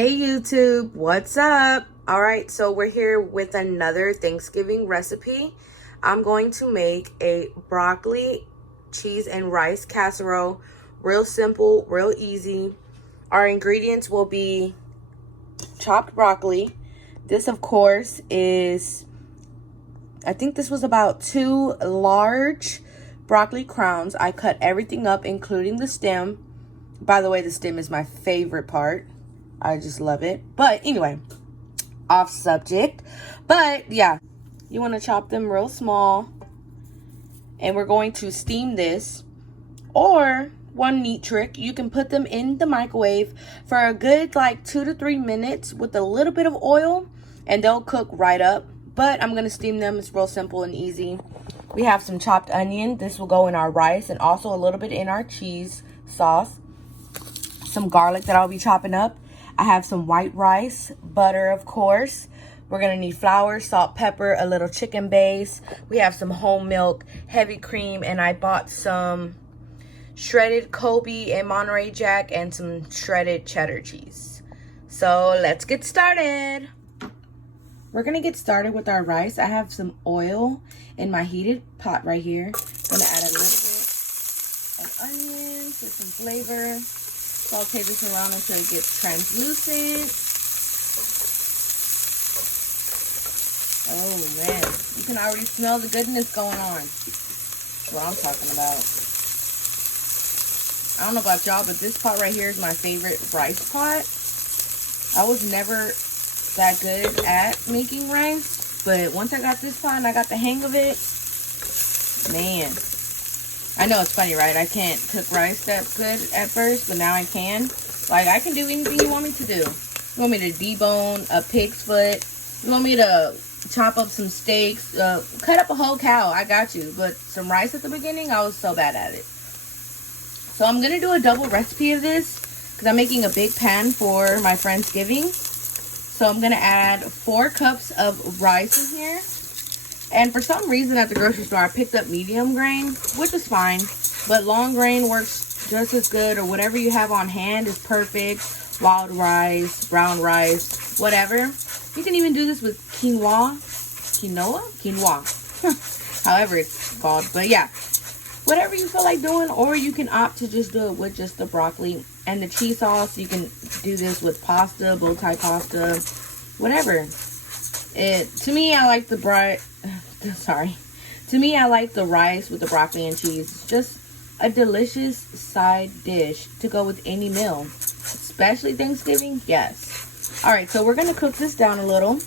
Hey YouTube, what's up? All right, so we're here with another Thanksgiving recipe. I'm going to make a broccoli, cheese, and rice casserole. Real simple, real easy. Our ingredients will be chopped broccoli. This, of course, is, I think this was about 2 large broccoli crowns. I cut everything up, including the stem. By the way, the stem is my favorite part. I just love it. But anyway, off subject. But yeah, you want to chop them real small. And we're going to steam this. Or one neat trick, you can put them in the microwave for a good like 2 to 3 minutes with a little bit of oil. And they'll cook right up. But I'm going to steam them. It's real simple and easy. We have some chopped onion. This will go in our rice and also a little bit in our cheese sauce. Some garlic that I'll be chopping up. I have some white rice, butter, of course. We're going to need flour, salt, pepper, a little chicken base. We have some whole milk, heavy cream, and I bought some shredded Colby and Monterey Jack and some shredded cheddar cheese. So let's get started. We're going to get started with our rice. I have some oil in my heated pot right here. I'm going to add a little bit of onions for some flavor. Saute this around until it gets translucent. Oh man, you can already smell the goodness going on. That's what I'm talking about. I don't know about y'all, but this pot right here is my favorite rice pot. I was never that good at making rice, but once I got this pot and I got the hang of it, man. I know it's funny, right? I can't cook rice that good at first, but now I can. Like, I can do anything you want me to do. You want me to debone a pig's foot? You want me to chop up some steaks? Cut up a whole cow? I got you. But some rice at the beginning, I was so bad at it. So I'm going to do a double recipe of this because I'm making a big pan for my Friendsgiving. So I'm going to add 4 cups of rice in here. And for some reason at the grocery store, I picked up medium grain, which is fine. But long grain works just as good, or whatever you have on hand is perfect. Wild rice, brown rice, whatever. You can even do this with quinoa. Quinoa. However it's called. But yeah, whatever you feel like doing, or you can opt to just do it with just the broccoli and the cheese sauce. You can do this with pasta, bow tie pasta, whatever. To me, I like the I like the rice with the broccoli and cheese. It's just a delicious side dish to go with any meal, especially Thanksgiving. Yes. All right, so we're gonna cook this down a little.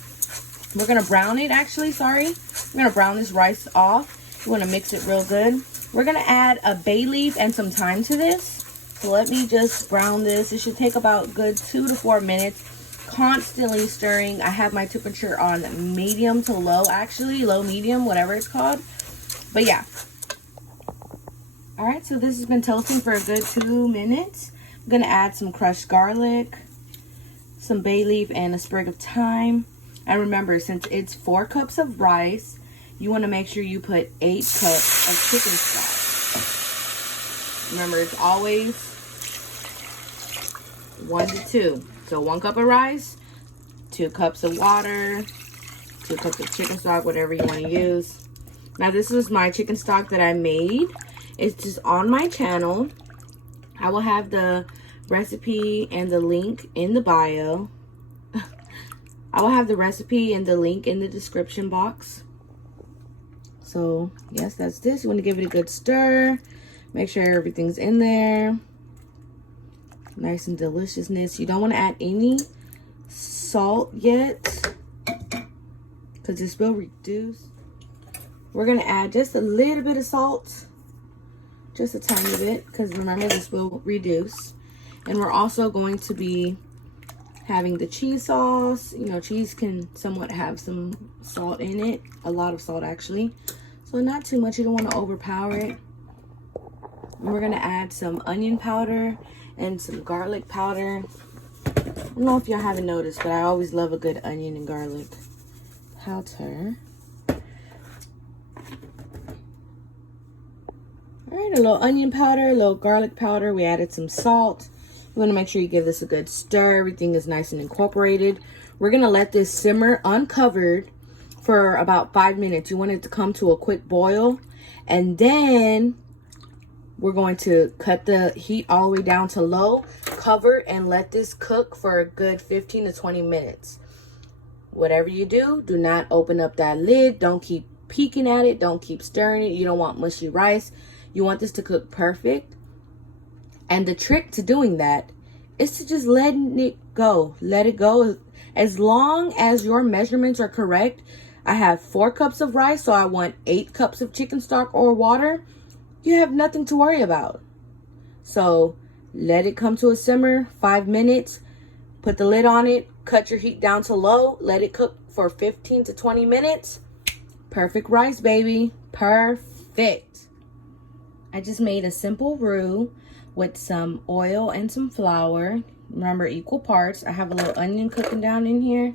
We're gonna brown it. We're gonna brown this rice off. You want to mix it real good. We're gonna add a bay leaf and some thyme to this. So let me just brown this. It should take about good 2 to 4 minutes. Constantly stirring. I have my temperature on medium to low, actually low medium, whatever it's called. But yeah, all right, so this has been toasting for a good 2 minutes. I'm gonna add some crushed garlic, some bay leaf, and a sprig of thyme. And remember, since it's 4 cups of rice, you want to make sure you put 8 cups of chicken stock. Remember, it's always 1 to 2. So 1 cup of rice, 2 cups of water, 2 cups of chicken stock, whatever you want to use. Now this is my chicken stock that I made. It's just on my channel. I will have the recipe and the link in the bio. I will have the recipe and the link in the description box. So yes, that's this. You want to give it a good stir. Make sure everything's in there. Nice and deliciousness. You don't want to add any salt yet because this will reduce. We're going to add just a little bit of salt, just a tiny bit, because remember this will reduce. And we're also going to be having the cheese sauce. You know, cheese can somewhat have some salt in it, a lot of salt actually, so not too much. You don't want to overpower it. And we're going to add some onion powder and some garlic powder. I don't know if y'all haven't noticed, but I always love a good onion and garlic powder. All right, a little onion powder, a little garlic powder. We added some salt. You want to make sure you give this a good stir. Everything is nice and incorporated. We're going to let this simmer uncovered for about 5 minutes. You want it to come to a quick boil. And then we're going to cut the heat all the way down to low, cover, and let this cook for a good 15 to 20 minutes. Whatever you do, do not open up that lid. Don't keep peeking at it. Don't keep stirring it. You don't want mushy rice. You want this to cook perfect. And the trick to doing that is to just let it go. Let it go. As long as your measurements are correct. I have 4 cups of rice, so I want 8 cups of chicken stock or water. You have nothing to worry about. So let it come to a simmer, 5 minutes. Put the lid on it. Cut your heat down to low. Let it cook for 15 to 20 minutes. Perfect rice, baby. Perfect. I just made a simple roux with some oil and some flour. Remember, equal parts. I have a little onion cooking down in here.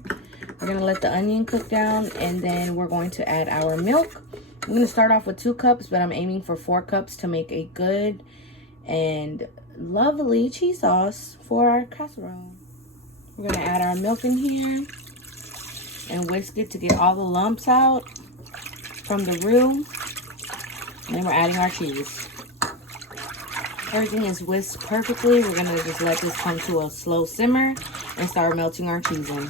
We're going to let the onion cook down, and then we're going to add our milk. I'm going to start off with 2 cups, but I'm aiming for 4 cups to make a good and lovely cheese sauce for our casserole. We're going to add our milk in here and whisk it to get all the lumps out from the roux. And then we're adding our cheese. Everything is whisked perfectly. We're going to just let this come to a slow simmer and start melting our cheese in.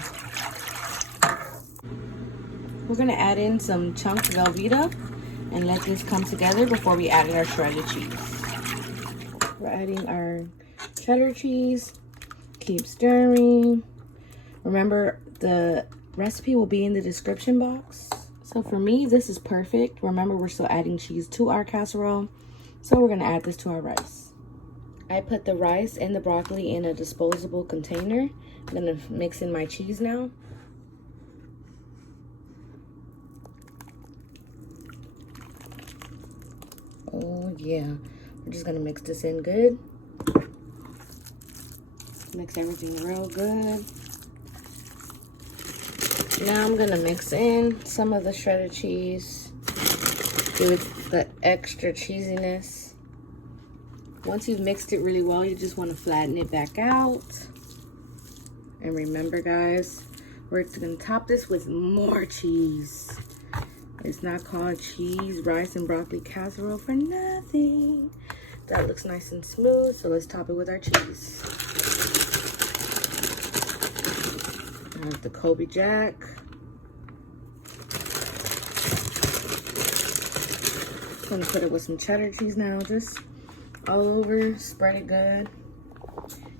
We're going to add in some chunked velveeta and let this come together before we add our shredded cheese. We're adding our cheddar cheese. Keep stirring. Remember, the recipe will be in the description box. So for me, this is perfect. Remember, we're still adding cheese to our casserole. So we're going to add this to our rice. I put the rice and the broccoli in a disposable container. I'm going to mix in my cheese now. Oh yeah, we're just going to mix this in good. Mix everything real good. Now I'm going to mix in some of the shredded cheese. Give it the extra cheesiness. Once you've mixed it really well, you just want to flatten it back out. And remember, guys, we're going to top this with more cheese. It's not called cheese, rice, and broccoli casserole for nothing. That looks nice and smooth, so let's top it with our cheese. I have the Colby Jack. I'm going to put it with some cheddar cheese now, just all over, spread it good.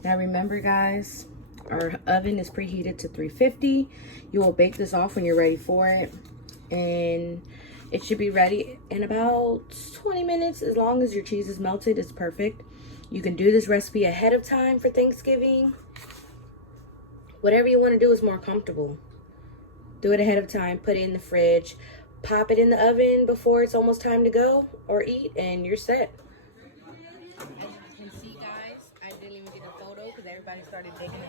Now remember, guys, our oven is preheated to 350. You will bake this off when you're ready for it, and it should be ready in about 20 minutes. As long as your cheese is melted, it's perfect. You can do this recipe ahead of time for Thanksgiving. Whatever you want to do is more comfortable. Do it ahead of time, put it in the fridge, pop it in the oven before it's almost time to go or eat, and you're set. As you can see, guys, I didn't even get a photo because everybody started digging in.